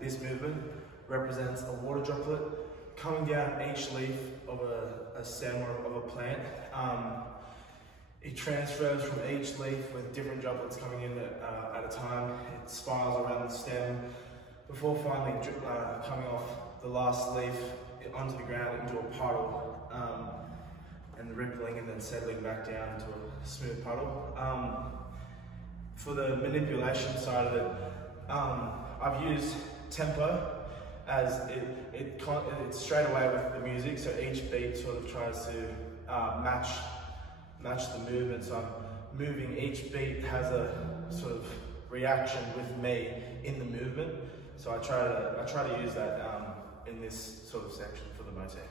This movement represents a water droplet coming down each leaf of a stem or of a plant. It transfers from each leaf with different droplets coming in at a time. It spirals around the stem before finally coming off the last leaf onto the ground into a puddle, and rippling and then settling back down into a smooth puddle. For the manipulation side of it, I've used tempo as it's straight away with the music, so each beat sort of tries to match the movement. So I'm moving, each beat has a sort of reaction with me in the movement. So I try to use that in this sort of section for the motif.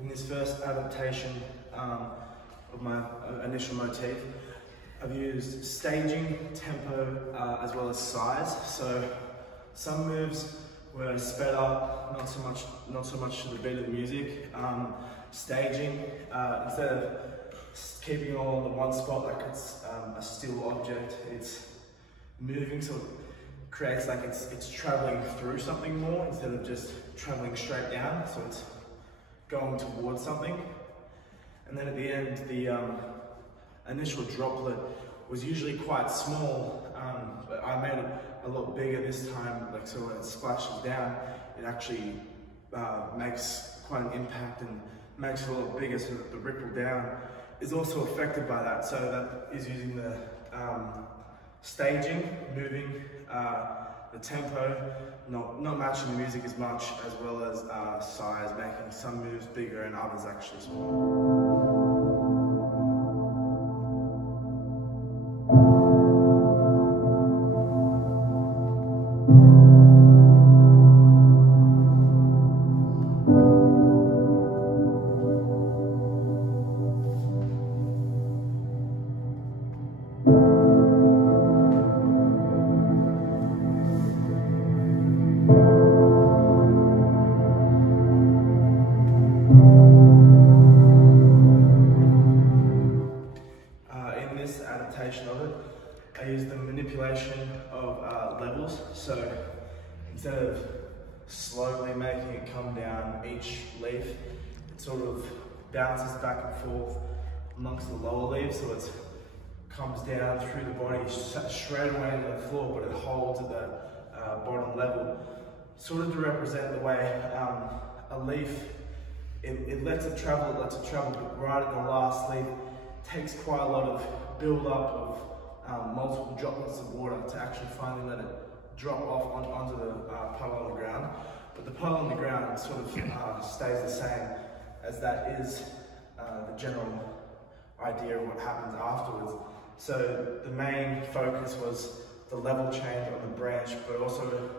In this first adaptation of my initial motif, I've used staging, tempo, as well as size. So some moves were sped up, not so much to the beat of the music. Staging, instead of keeping it all in the one spot like it's a still object, it's moving, so it creates like it's traveling through something more instead of just traveling straight down, so it's going towards something. And then at the end, the initial droplet was usually quite small, but I made it a lot bigger this time, like so when it splashes down, it actually makes quite an impact and makes it a lot bigger, so that the ripple down is also affected by that. So that is using the staging, moving, the tempo, not matching the music as much, as well as size, making some moves bigger and others actually smaller. In this adaptation of it, I used the manipulation of levels. So instead of slowly making it come down each leaf, it sort of bounces back and forth amongst the lower leaves, so it comes down through the body straight away into the floor, but it holds at the bottom level, sort of to represent the way a leaf, it lets it travel, but right at the last leaf, takes quite a lot of build up of multiple droplets of water to actually finally let it drop off onto the puddle on the ground. But the puddle on the ground sort of stays the same, as that is the general idea of what happens afterwards. So the main focus was the level change on the branch, but also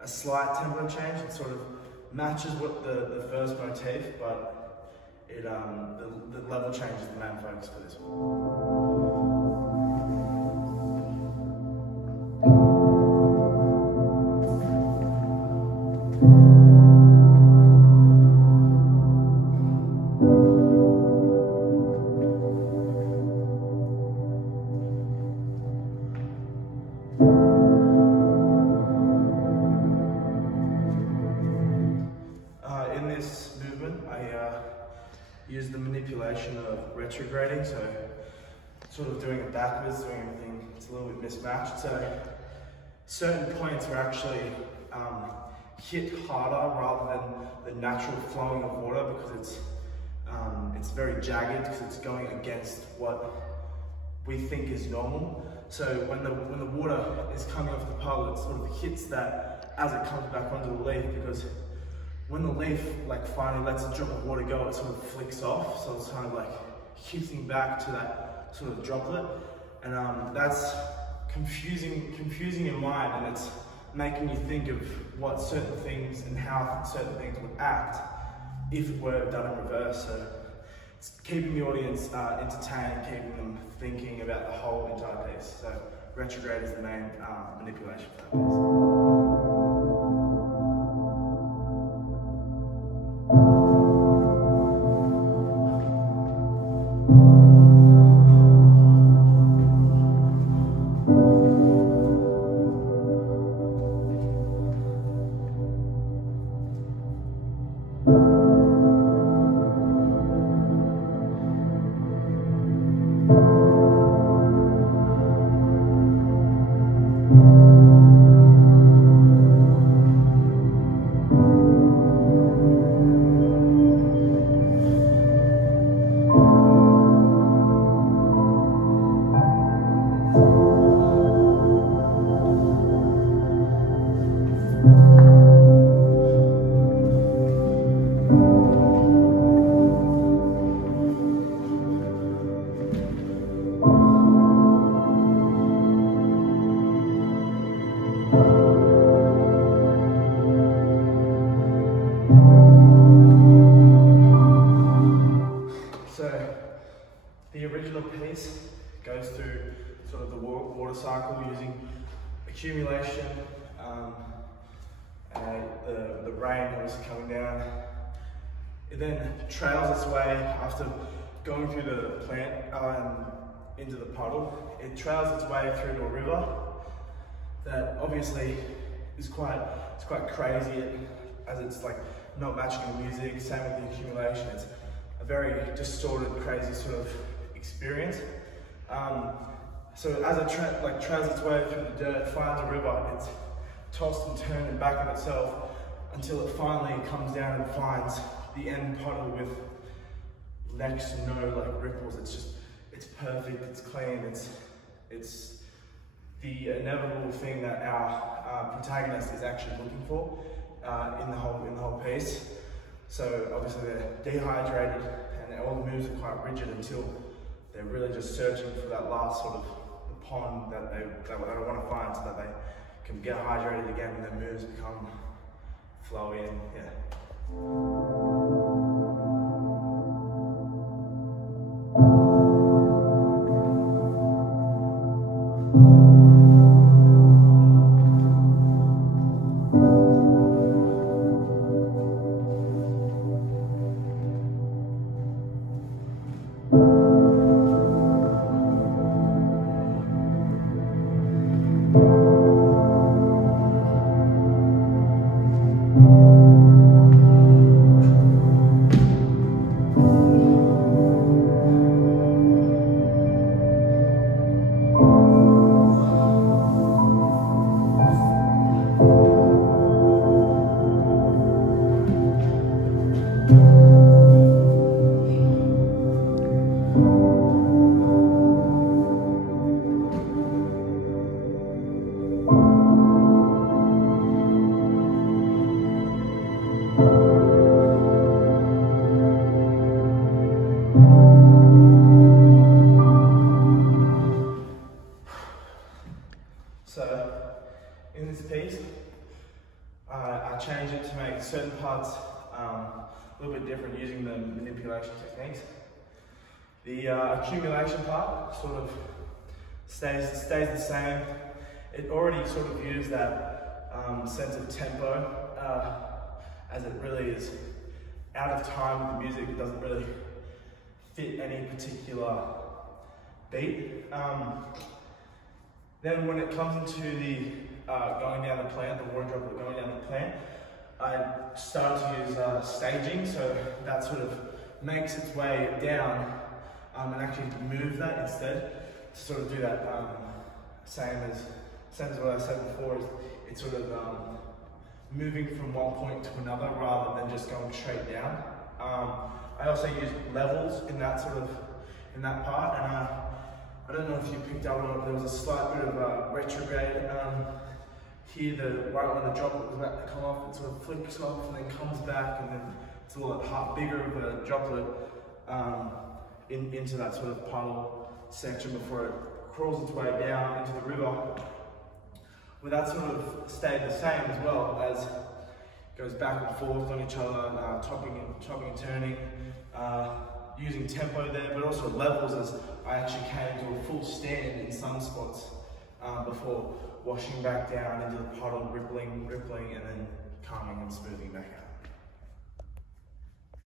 a slight tempo change. It sort of matches what the first motif, but it the level change is the main focus for this one. In this movement, I use the manipulation of retrograding. So sort of doing it backwards, doing everything, it's a little bit mismatched. So certain points are actually hit harder rather than the natural flowing of water, because it's very jagged, because it's going against what we think is normal. So when the water is coming off the puddle, it sort of hits that as it comes back onto the leaf, because when the leaf like finally lets a drop of water go, it sort of flicks off. So it's kind of like hitting back to that sort of droplet, and that's confusing your mind, and it's making you think of what certain things and how certain things would act if it were done in reverse. So it's keeping the audience entertained, keeping them thinking about the whole entire piece. So retrograde is the main manipulation for that piece. The original piece goes through sort of the water cycle using accumulation, the rain obviously coming down. It then trails its way after going through the plant into the puddle. It trails its way through to a river that obviously is quite crazy, as it's like not matching the music. Same with the accumulation. It's a very distorted, crazy sort of experience. So as it trails its way through the dirt, finds a river, it's tossed and turned and back on itself until it finally comes down and finds the end puddle with next to no like ripples. It's perfect, it's clean, it's the inevitable thing that our protagonist is actually looking for in the whole piece. So obviously they're dehydrated and all the moves are quite rigid until they're really just searching for that last sort of the pond that they want to find, so that they can get hydrated again when their moves become flowy and yeah. So in this piece, I changed it to make certain parts a little bit different using the manipulation techniques. The accumulation part sort of stays the same. It already sort of used that sense of tempo, as it really is out of time with the music. It doesn't really fit any particular beat. Then when it comes into the going down the plant, the water droplet going down the plant, I started to use staging, so that sort of makes its way down and actually move that instead, to sort of do that same as what I said before, is it's sort of moving from one point to another rather than just going straight down. I also use levels in that part, and I don't know if you picked up on it, but there was a slight bit of retrograde here, right when the droplet was about to come off, it sort of flips off and then comes back, and then it's a little bigger of a droplet into that sort of puddle section before it crawls its way down into the river. Well, that sort of stayed the same as well, as it goes back and forth on each other, topping and turning, using tempo there, but also levels, as I actually came to a full stand in some spots before washing back down into the puddle, rippling, and then calming and smoothing back out.